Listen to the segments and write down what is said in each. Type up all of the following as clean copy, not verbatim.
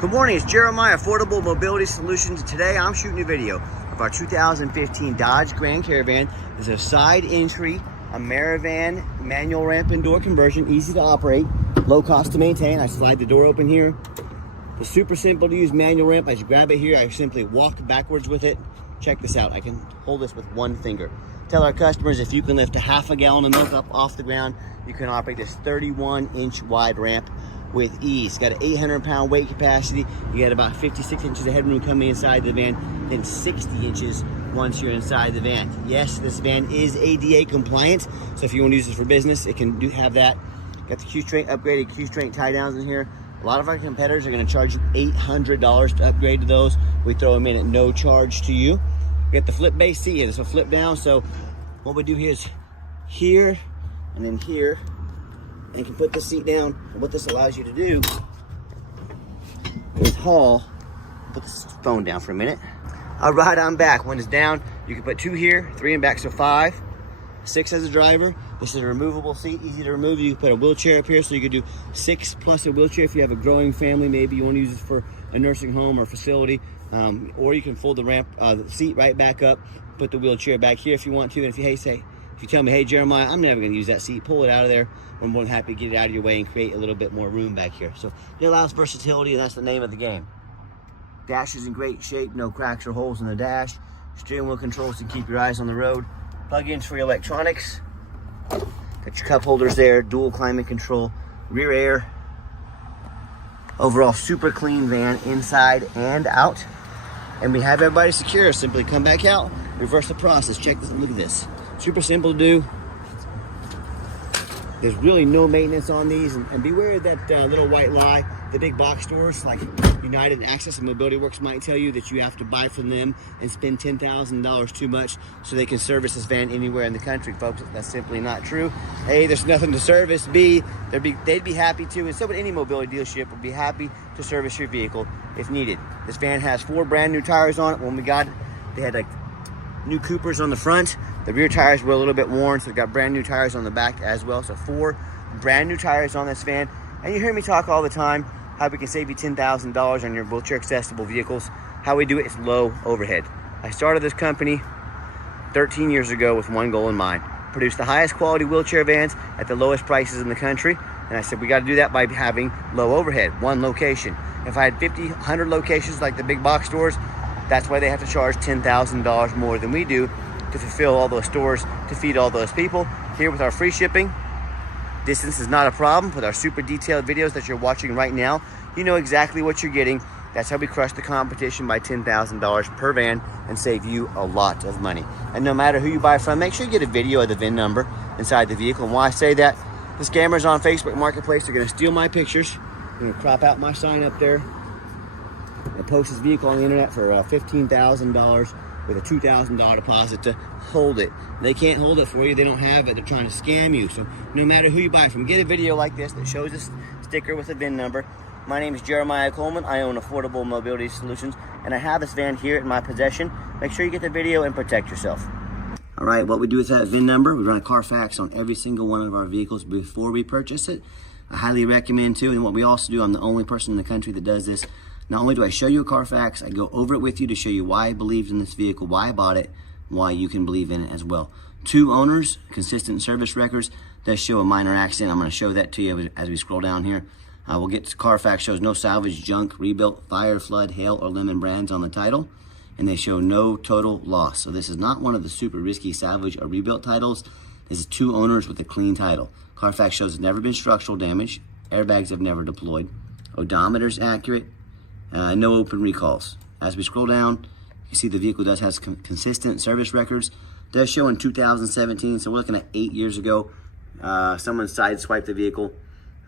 Good morning, it's Jeremiah, Affordable Mobility Solutions. Today I'm shooting a video of our 2015 Dodge Grand Caravan. It's a side entry, a Maravan manual ramp and door conversion, easy to operate, low cost to maintain. I slide the door open here. The super simple to use manual ramp. I just grab it here, I simply walk backwards with it. Check this out, I can hold this with one finger. Tell our customers if you can lift a half a gallon of milk up off the ground, you can operate this 31-inch wide ramp with ease. It's got an 800-pound weight capacity. You got about 56 inches of headroom coming inside the van, then 60 inches once you're inside the van. Yes, this van is ADA compliant, so if you want to use this for business, it can have that. Got the Q-Strength upgraded Q-Strength tie downs in here. A lot of our competitors are going to charge you $800 to upgrade to those. We throw them in at no charge to you. You got the flip base seat here. This will flip down, so what we do here is here and then here, and you can put the seat down. And what this allows you to do is haul. Put this phone down for a minute. All right, I'm back. When it's down, you can put 2 here, 3 in back, so 5. 6 as a driver. This is a removable seat, easy to remove. You can put a wheelchair up here, so you could do 6 plus a wheelchair if you have a growing family. Maybe you want to use this for a nursing home or facility, or you can fold the seat right back up, put the wheelchair back here if you want to. And if you tell me, hey Jeremiah, I'm never going to use that seat, pull it out of there. I'm more than happy to get it out of your way and create a little bit more room back here. So it allows versatility, and that's the name of the game. Dash is in great shape, no cracks or holes in the dash. Steering wheel controls to keep your eyes on the road. Plug-ins for your electronics. Got your cup holders there, dual climate control, rear air. Overall super clean van inside and out. And we have everybody secure. Simply come back out, reverse the process. Check this, look at this. Super simple to do. There's really no maintenance on these, and beware of that little white lie. The big box stores like United Access and Mobility Works might tell you that you have to buy from them and spend $10,000 too much so they can service this van anywhere in the country. Folks, that's simply not true. A, there's nothing to service. B, they'd be happy to, and so would any mobility dealership, would be happy to service your vehicle if needed. This van has 4 brand new tires on it. When we got it, they had like new Coopers on the front. The rear tires were a little bit worn, so they've got brand new tires on the back as well. So 4 brand new tires on this van. And you hear me talk all the time how we can save you $10,000 on your wheelchair accessible vehicles. How we do it is low overhead. I started this company 13 years ago with one goal in mind: produce the highest quality wheelchair vans at the lowest prices in the country. And I said we got to do that by having low overhead, one location. If I had 50, 100 locations like the big box stores, that's why they have to charge $10,000 more than we do to fulfill all those stores, to feed all those people. Here with our free shipping, distance is not a problem. With our super detailed videos that you're watching right now, you know exactly what you're getting. That's how we crush the competition by $10,000 per van and save you a lot of money. And no matter who you buy from, make sure you get a video of the VIN number inside the vehicle. And why I say that, the scammers on Facebook Marketplace are gonna steal my pictures. They're gonna crop out my sign up there and post this vehicle on the internet for $15,000 with a $2,000 deposit to hold it. They can't hold it for you, they don't have it, they're trying to scam you. So no matter who you buy from, get a video like this that shows this sticker with a VIN number. My name is Jeremiah Coleman. I own Affordable Mobility Solutions, and I have this van here in my possession. Make sure you get the video and protect yourself. All right, what we do with that VIN number, we run a Carfax on every single one of our vehicles before we purchase it. I highly recommend too, and what we also do, I'm the only person in the country that does this. Not only do I show you a Carfax, I go over it with you to show you why I believed in this vehicle, why I bought it, why you can believe in it as well. 2 owners, consistent service records, does show a minor accident. I'm going to show that to you as we scroll down here. We'll get to Carfax, shows no salvage, junk, rebuilt, fire, flood, hail, or lemon brands on the title, and they show no total loss. So this is not one of the super risky salvage or rebuilt titles. This is 2 owners with a clean title. Carfax shows there's never been structural damage, airbags have never deployed, odometer's accurate, no open recalls. As we scroll down, you see the vehicle does have consistent service records. Does show in 2017, so we're looking at 8 years ago. Someone sideswiped the vehicle.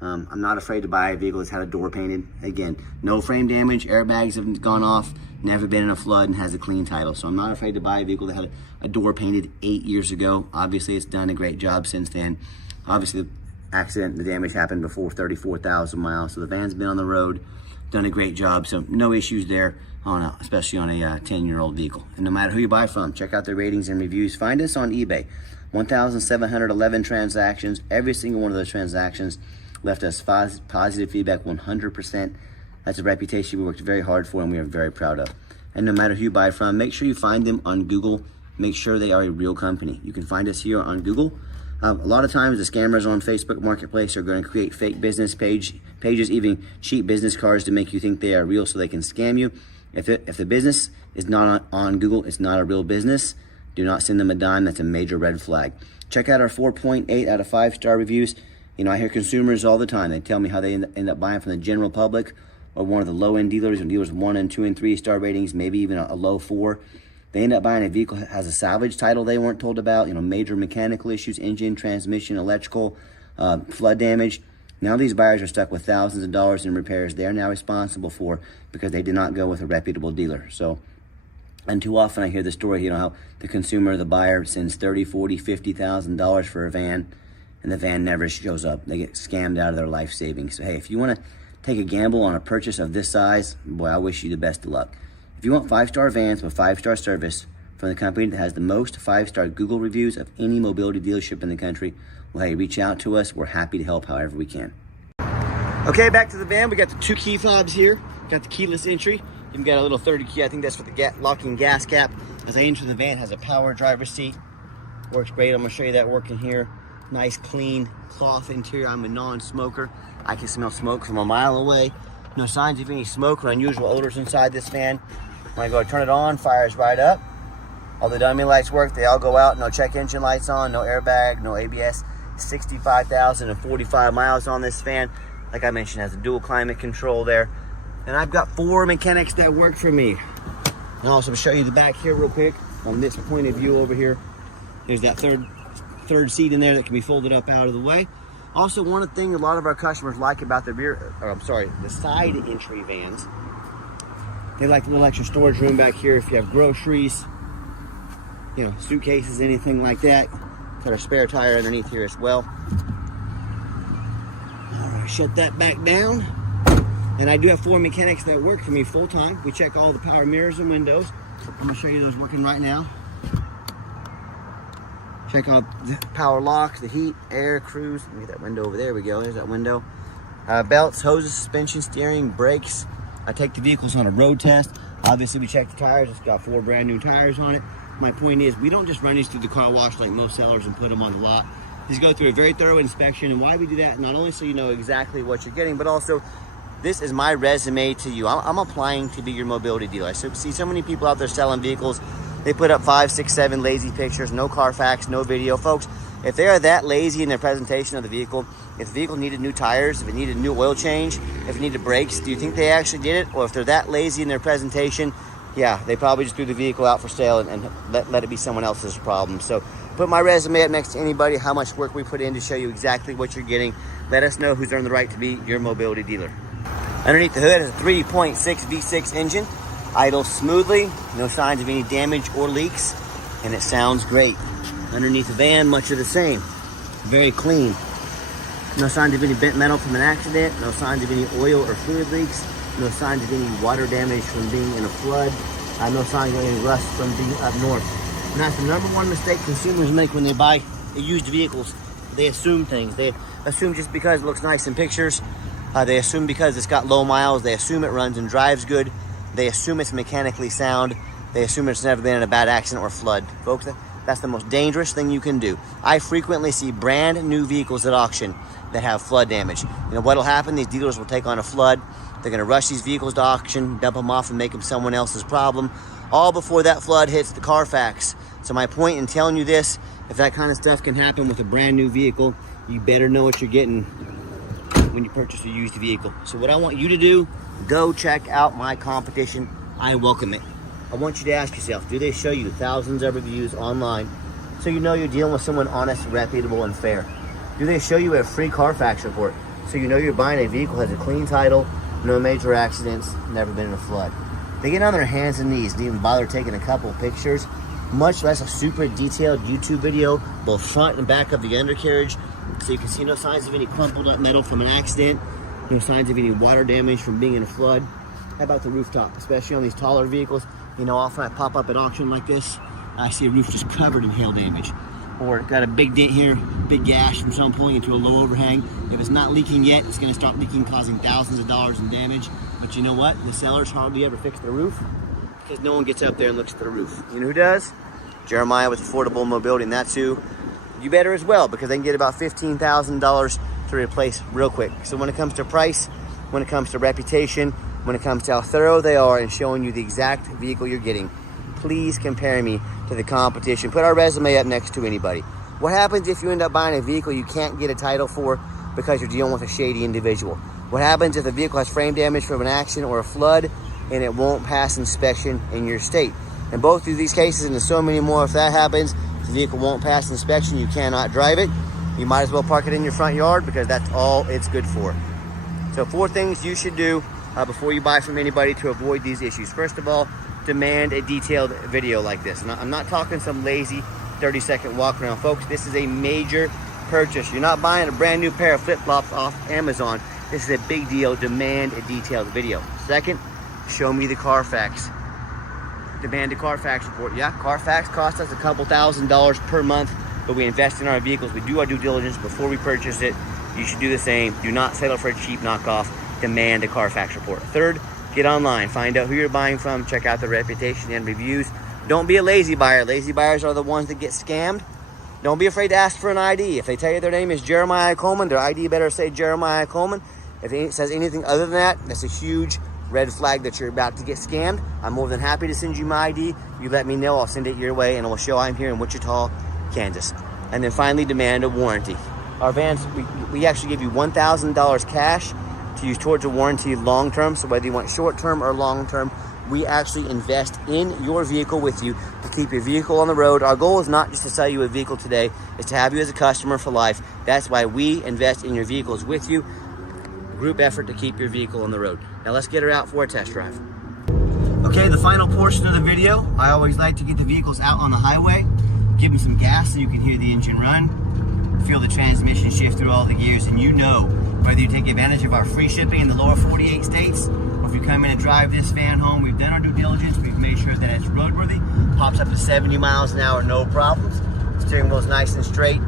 I'm not afraid to buy a vehicle that's had a door painted. Again, no frame damage, airbags have gone off, never been in a flood, and has a clean title. So I'm not afraid to buy a vehicle that had a door painted 8 years ago. Obviously, it's done a great job since then. Obviously, the accident, the damage happened before 34,000 miles. So the van's been on the road, done a great job. So no issues there, especially on a 10-year-old vehicle. And no matter who you buy from, check out the ratings and reviews. Find us on eBay. 1,711 transactions. Every single one of those transactions left us positive feedback, 100%. That's a reputation we worked very hard for and we are very proud of. And no matter who you buy from, make sure you find them on Google. Make sure they are a real company. You can find us here on Google. A lot of times the scammers on Facebook Marketplace are going to create fake business pages, even cheap business cards to make you think they are real so they can scam you. If the business is not on Google, it's not a real business. Do not send them a dime. That's a major red flag. Check out our 4.8 out of 5-star reviews. You know, I hear consumers all the time. They tell me how they end up buying from the general public or one of the low-end dealers, or dealers with 1 and 2 and 3 star ratings, maybe even a low 4. They end up buying a vehicle that has a salvage title they weren't told about, you know, major mechanical issues, engine, transmission, electrical, flood damage. Now these buyers are stuck with thousands of dollars in repairs they're now responsible for because they did not go with a reputable dealer. So, and too often I hear the story, you know, how the consumer, the buyer, sends $30,000, $40,000, $50,000 for a van, and the van never shows up. They get scammed out of their life savings. So hey, if you want to take a gamble on a purchase of this size, boy, I wish you the best of luck. If you want 5-star vans with 5-star service from the company that has the most 5-star Google reviews of any mobility dealership in the country, well, hey, reach out to us. We're happy to help however we can. Okay, back to the van. We got the 2 key fobs here. Got the keyless entry. Even got a little 30 key. I think that's for the locking gas cap. As I enter the van, it has a power driver's seat. Works great. I'm gonna show you that working here. Nice, clean cloth interior. I'm a non-smoker. I can smell smoke from a mile away. No signs of any smoke or unusual odors inside this van. When I go to turn it on, fires right up. All the dummy lights work. They all go out. No check engine lights on. No airbag. No ABS. 65,045 miles on this van. Like I mentioned, has a dual climate control there. And I've got 4 mechanics that work for me. And I'll also show you the back here real quick on this point of view over here. There's that third seat in there that can be folded up out of the way. Also, one thing a lot of our customers like about the side entry vans, they like a little extra storage room back here if you have groceries, you know, suitcases, anything like that. Got a spare tire underneath here as well. All right, shut that back down. And I do have 4 mechanics that work for me full time. We check all the power mirrors and windows. I'm gonna show you those working right now. Check out the power locks, the heat, air, cruise. Let me get that window over there. We go. There's that window. Belts, hoses, suspension, steering, brakes. I take the vehicles on a road test. Obviously, we check the tires. It's got 4 brand new tires on it. My point is, we don't just run these through the car wash like most sellers and put them on the lot. These go through a very thorough inspection. And why we do that, not only so you know exactly what you're getting, but also this is my resume to you. I'm applying to be your mobility dealer. I see so many people out there selling vehicles. They put up 5, 6, 7 lazy pictures, no Carfax, no video. Folks, if they are that lazy in their presentation of the vehicle, if the vehicle needed new tires, if it needed new oil change, if it needed brakes, do you think they actually did it? Or if they're that lazy in their presentation, yeah, they probably just threw the vehicle out for sale and let it be someone else's problem. So put my resume up next to anybody, how much work we put in to show you exactly what you're getting. Let us know who's earned the right to be your mobility dealer. Underneath the hood is a 3.6 V6 engine. Idles smoothly, no signs of any damage or leaks, and it sounds great. Underneath the van, much of the same. Very clean. No signs of any bent metal from an accident, no signs of any oil or fluid leaks, no signs of any water damage from being in a flood, no signs of any rust from being up north. And that's the #1 mistake consumers make when they buy used vehicles. They assume things. They assume just because it looks nice in pictures, they assume because it's got low miles, they assume it runs and drives good, they assume it's mechanically sound, they assume it's never been in a bad accident or flood. Folks, that's the most dangerous thing you can do. I frequently see brand new vehicles at auction that have flood damage. You know what'll happen? These dealers will take on a flood. They're gonna rush these vehicles to auction, dump them off and make them someone else's problem, all before that flood hits the Carfax. So my point in telling you this, if that kind of stuff can happen with a brand new vehicle, you better know what you're getting when you purchase a used vehicle. So what I want you to do, go check out my competition. I welcome it. I want you to ask yourself, do they show you thousands of reviews online so you know you're dealing with someone honest, reputable, and fair? Do they show you a free Carfax report so you know you're buying a vehicle that has a clean title, no major accidents, never been in a flood? They get on their hands and knees, didn't even bother taking a couple pictures, much less a super detailed YouTube video, both front and back of the undercarriage, so you can see no signs of any crumpled up metal from an accident, no signs of any water damage from being in a flood. How about the rooftop, especially on these taller vehicles? You know, often I pop up at auction like this, I see a roof just covered in hail damage. Or got a big dent here, big gash from some point into a low overhang. If it's not leaking yet, it's gonna start leaking, causing thousands of dollars in damage. But you know what? The sellers hardly ever fix the roof because no one gets up there and looks at the roof. You know who does? Jeremiah with Affordable Mobility, and that's who you better as well, because they can get about $15,000 to replace real quick. So when it comes to price, when it comes to reputation, when it comes to how thorough they are in showing you the exact vehicle you're getting, please compare me to the competition. Put our resume up next to anybody. What happens if you end up buying a vehicle you can't get a title for because you're dealing with a shady individual? What happens if the vehicle has frame damage from an accident or a flood and it won't pass inspection in your state? In both of these cases, and there's so many more, if that happens, the vehicle won't pass inspection, you cannot drive it. You might as well park it in your front yard because that's all it's good for. So 4 things you should do before you buy from anybody to avoid these issues. First of all, demand a detailed video like this. And I'm not talking some lazy 30-second walk around. Folks, this is a major purchase. You're not buying a brand new pair of flip-flops off Amazon. This is a big deal. Demand a detailed video. Second, show me the Carfax. Demand a Carfax report. Yeah, Carfax costs us a couple $1,000s per month, but we invest in our vehicles. We do our due diligence before we purchase it. You should do the same. Do not settle for a cheap knockoff. Demand a Carfax report. Third, get online. Find out who you're buying from. Check out the reputation and reviews. Don't be a lazy buyer. Lazy buyers are the ones that get scammed. Don't be afraid to ask for an ID. If they tell you their name is Jeremiah Coleman, their ID better say Jeremiah Coleman. If it says anything other than that, that's a huge red flag that you're about to get scammed. I'm more than happy to send you my ID. You let me know, I'll send it your way, and it will show I'm here in Wichita, Kansas. And then finally, demand a warranty. Our vans, we actually give you $1,000 cash to use towards a warranty long-term. So whether you want short-term or long-term, we actually invest in your vehicle with you to keep your vehicle on the road. Our goal is not just to sell you a vehicle today, it's to have you as a customer for life. That's why we invest in your vehicles with you. Group effort to keep your vehicle on the road. Now let's get her out for a test drive. Okay, the final portion of the video, I always like to get the vehicles out on the highway, give them some gas so you can hear the engine run, feel the transmission shift through all the gears, and you know whether you take advantage of our free shipping in the lower 48 states, or if you come in and drive this van home, we've done our due diligence, we've made sure that it's roadworthy, pops up to 70 miles an hour, no problems. Steering wheel's nice and straight,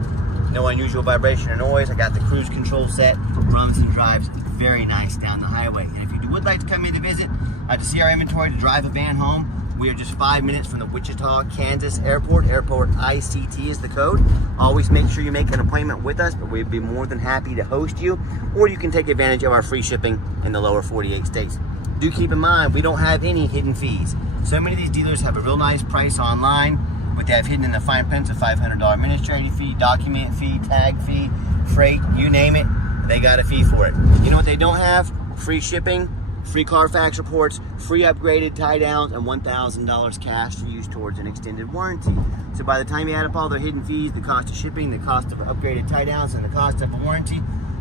no unusual vibration or noise. I got the cruise control set, runs and drives very nice down the highway. And if you would like to come in to visit, to see our inventory, to drive a van home, we are just 5 minutes from the Wichita, Kansas airport. Airport ICT is the code. Always make sure you make an appointment with us, but we'd be more than happy to host you, or you can take advantage of our free shipping in the lower 48 states. Do keep in mind, we don't have any hidden fees. So many of these dealers have a real nice price online, but they have hidden in the fine print a $500 administrative fee, document fee, tag fee, freight, you name it, they got a fee for it. You know what they don't have? Free shipping, free Carfax reports, free upgraded tie downs, and $1,000 cash to use towards an extended warranty. So by the time you add up all their hidden fees, the cost of shipping, the cost of upgraded tie downs, and the cost of a warranty,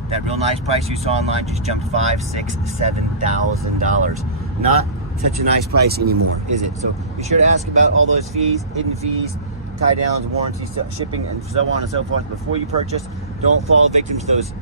that real nice price you saw online just jumped $5,000, $6,000, $7,000. Not such a nice price anymore, is it? So be sure to ask about all those fees, hidden fees, tie downs, warranties, shipping, and so on and so forth before you purchase. Don't fall victim to those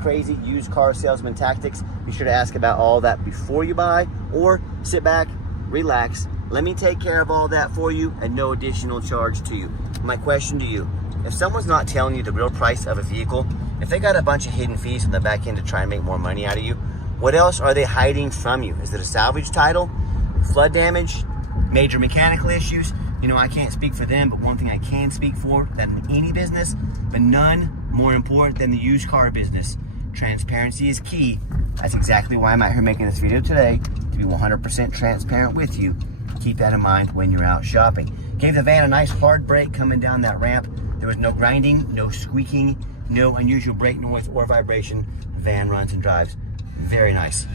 crazy used car salesman tactics. Be sure to ask about all that before you buy, or sit back, relax, let me take care of all that for you at no additional charge to you. My question to you, if someone's not telling you the real price of a vehicle, if they got a bunch of hidden fees on the back end to try and make more money out of you, what else are they hiding from you? Is it a salvage title, flood damage, major mechanical issues? You know, I can't speak for them, but one thing I can speak for, that in any business, but none more important than the used car business, transparency is key. That's exactly why I'm out here making this video today, to be 100% transparent with you. Keep that in mind when you're out shopping. Gave the van a nice hard brake coming down that ramp. There was no grinding, no squeaking, no unusual brake noise or vibration. The van runs and drives very nice.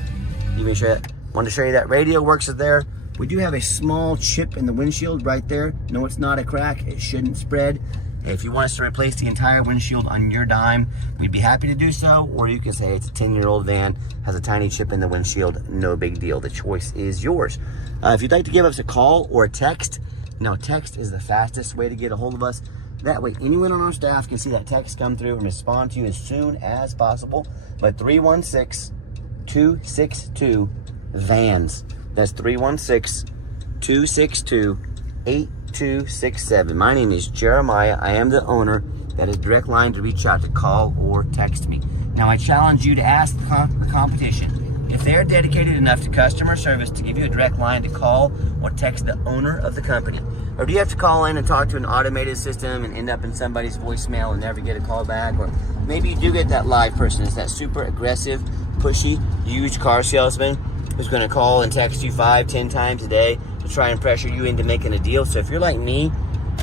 Even sure, wanted to show you that radio works there. We do have a small chip in the windshield right there. No, it's not a crack. It shouldn't spread. If you want us to replace the entire windshield on your dime, we'd be happy to do so. Or you can say it's a 10-year-old van, has a tiny chip in the windshield. No big deal. The choice is yours. If you'd like to give us a call or a text, now text is the fastest way to get a hold of us. That way, anyone on our staff can see that text come through and respond to you as soon as possible. But 316-262-VANS. That's 316-262-8267. My name is Jeremiah. I am the owner. That is direct line to reach out to call or text me. Now, I challenge you to ask the competition. if they're dedicated enough to customer service to give you a direct line to call or text the owner of the company? Or do you have to call in and talk to an automated system and end up in somebody's voicemail and never get a call back? Or maybe you do get that live person. It's that super aggressive, pushy, used car salesman who's going to call and text you 5-10 times a day to try and pressure you into making a deal. So if you're like me,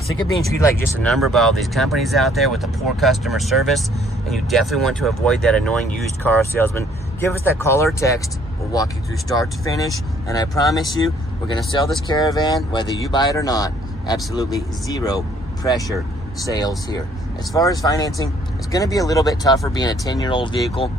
sick of being treated like just a number by all these companies out there with a poor customer service, and you definitely want to avoid that annoying used car salesman, give us that call or text. We'll walk you through start to finish, and I promise you, we're going to sell this Caravan whether you buy it or not. Absolutely zero pressure sales here. As far as financing, it's going to be a little bit tougher being a 10-year-old vehicle,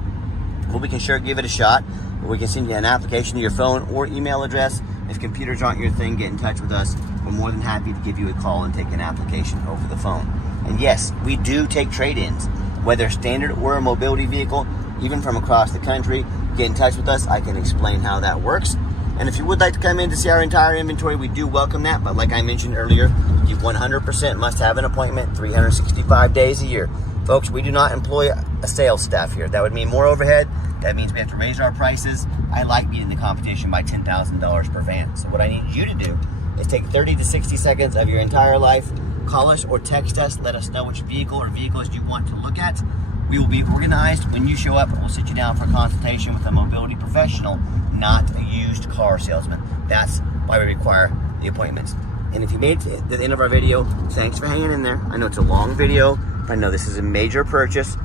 but we can sure give it a shot. We can send you an application to your phone or email address. If computers aren't your thing, get in touch with us. We're more than happy to give you a call and take an application over the phone. And yes, we do take trade-ins, whether standard or a mobility vehicle, even from across the country. Get in touch with us. I can explain how that works. And if you would like to come in to see our entire inventory, we do welcome that. But like I mentioned earlier, you 100% must have an appointment 365 days a year. Folks, we do not employ a sales staff here. That would mean more overhead. That means we have to raise our prices. I like beating the competition by $10,000 per van. So what I need you to do is take 30 to 60 seconds of your entire life, call us or text us, let us know which vehicle or vehicles you want to look at. We will be organized. When you show up, we'll sit you down for a consultation with a mobility professional, not a used car salesman. That's why we require the appointments. And if you made it to the end of our video, thanks for hanging in there. I know it's a long video. I know this is a major purchase.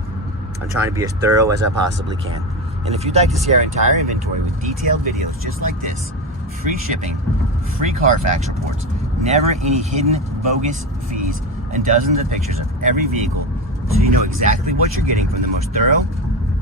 I'm trying to be as thorough as I possibly can. And if you'd like to see our entire inventory with detailed videos just like this, free shipping, free Carfax reports, never any hidden bogus fees, and dozens of pictures of every vehicle, so you know exactly what you're getting from the most thorough,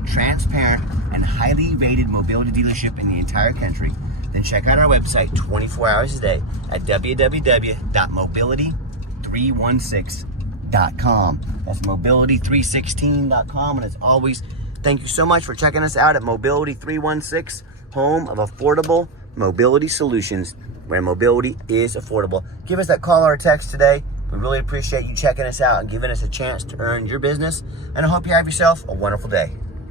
transparent, and highly rated mobility dealership in the entire country, then check out our website 24 hours a day at www.mobility316.com. That's mobility316.com. And as always, thank you so much for checking us out at Mobility 316, home of affordable mobility solutions, where mobility is affordable. Give us that call or text today. We really appreciate you checking us out and giving us a chance to earn your business. And I hope you have yourself a wonderful day.